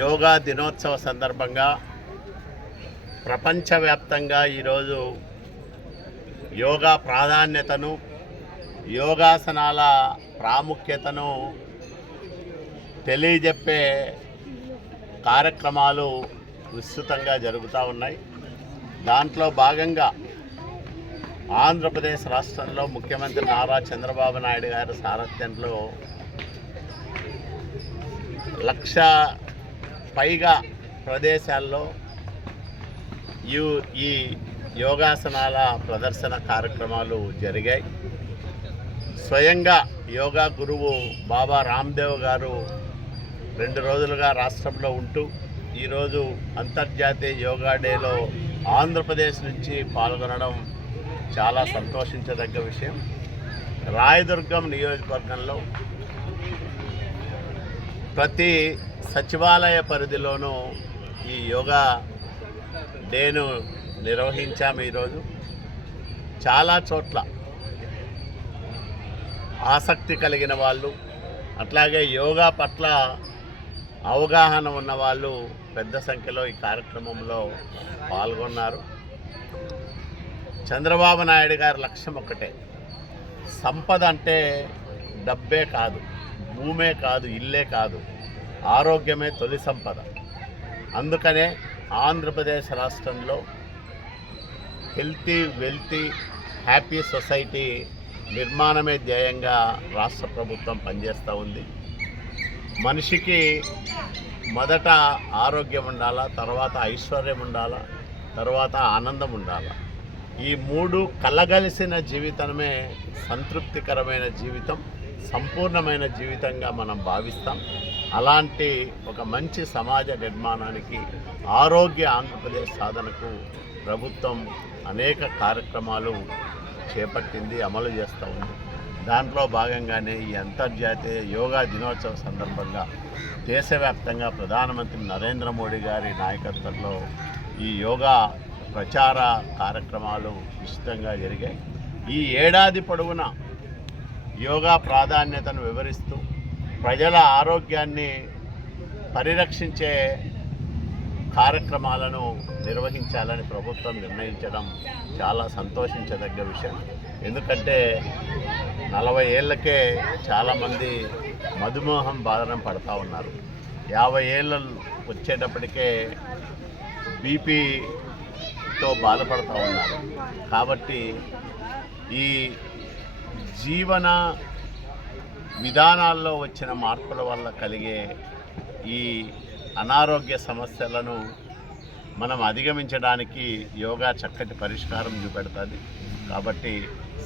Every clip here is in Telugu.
యోగా దినోత్సవ సందర్భంగా ప్రపంచవ్యాప్తంగా ఈరోజు యోగా ప్రాధాన్యతను, యోగాసనాల ప్రాముఖ్యతను తెలియజెప్పే కార్యక్రమాలు విస్తృతంగా జరుగుతూ ఉన్నాయి. దాంట్లో భాగంగా ఆంధ్రప్రదేశ్ రాష్ట్రంలో ముఖ్యమంత్రి నారా చంద్రబాబు నాయుడు గారి సారథ్యంలో 1,00,000 పైగా ప్రదేశాల్లో ఈ యోగాసనాల ప్రదర్శన కార్యక్రమాలు జరిగాయి. స్వయంగా యోగా గురువు బాబా రామ్దేవ్ గారు 2 రోజులుగా రాష్ట్రంలో ఉంటూ ఈరోజు అంతర్జాతీయ యోగా డేలో ఆంధ్రప్రదేశ్ నుంచి పాల్గొనడం చాలా సంతోషించదగ్గ విషయం. రాయదుర్గం నియోజకవర్గంలో ప్రతి సచివాలయ పరిధిలోనూ ఈ యోగా డేను నిర్వహించాము. ఈరోజు చాలా చోట్ల ఆసక్తి కలిగిన వాళ్ళు, అట్లాగే యోగా పట్ల అవగాహన ఉన్న వాళ్ళు పెద్ద సంఖ్యలో ఈ కార్యక్రమంలో పాల్గొన్నారు. చంద్రబాబు నాయుడు గారి లక్ష్యం ఒకటే, సంపద అంటే డబ్బే కాదు, భూమే కాదు, ఇల్లే కాదు, ఆరోగ్యమే తొలి సంపద. అందుకనే ఆంధ్రప్రదేశ్ రాష్ట్రంలో హెల్తీ వెల్తీ హ్యాపీ సొసైటీ నిర్మాణమే ధ్యేయంగా రాష్ట్ర ప్రభుత్వం పనిచేస్తూ ఉంది. మనిషికి మొదట ఆరోగ్యం ఉండాలా, తర్వాత ఐశ్వర్యం ఉండాలా, తర్వాత ఆనందం ఉండాలా. ఈ 3 కలగలిసిన జీవితమే సంతృప్తికరమైన జీవితం, సంపూర్ణమైన జీవితంగా మనం భావిస్తాం. అలాంటి ఒక మంచి సమాజ నిర్మాణానికి, ఆరోగ్య ఆంధ్రప్రదేశ్ సాధనకు ప్రభుత్వం అనేక కార్యక్రమాలు చేపట్టింది, అమలు చేస్తూ ఉంది. దాంట్లో భాగంగానే ఈ అంతర్జాతీయ యోగా దినోత్సవ సందర్భంగా దేశవ్యాప్తంగా ప్రధానమంత్రి నరేంద్ర మోడీ గారి నాయకత్వంలో ఈ యోగా ప్రచార కార్యక్రమాలు విస్తృతంగా జరిగాయి. ఈ ఏడాది పొడవునా యోగా ప్రాధాన్యతను వివరిస్తూ ప్రజల ఆరోగ్యాన్ని పరిరక్షించే కార్యక్రమాలను నిర్వహించాలని ప్రభుత్వం నిర్ణయించడం చాలా సంతోషించదగ్గ విషయం. ఎందుకంటే 40 ఏళ్ళకే చాలామంది మధుమేహం బాధన పడుతూ ఉన్నారు. 50 ఏళ్ళు వచ్చేటప్పటికే బీపీతో బాధపడుతూ ఉన్నారు. కాబట్టి ఈ జీవన విధానాల్లో వచ్చిన మార్పుల వల్ల కలిగే ఈ అనారోగ్య సమస్యలను మనం అధిగమించడానికి యోగా చక్కటి పరిష్కారం చూపెడుతుంది. కాబట్టి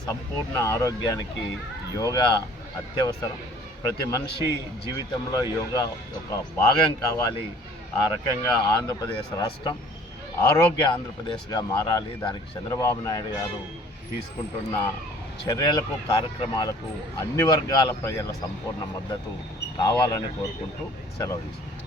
సంపూర్ణ ఆరోగ్యానికి యోగా అత్యవసరం. ప్రతి మనిషి జీవితంలో యోగా ఒక భాగం కావాలి. ఆ రకంగా ఆంధ్రప్రదేశ్ రాష్ట్రం ఆరోగ్య ఆంధ్రప్రదేశ్గా మారాలి. దానికి చంద్రబాబు నాయుడు గారు తీసుకుంటున్న చర్యలకు, కార్యక్రమాలకు అన్ని వర్గాల ప్రజల సంపూర్ణ మద్దతు కావాలని కోరుకుంటూ సెలవు తీసుకుంటాం.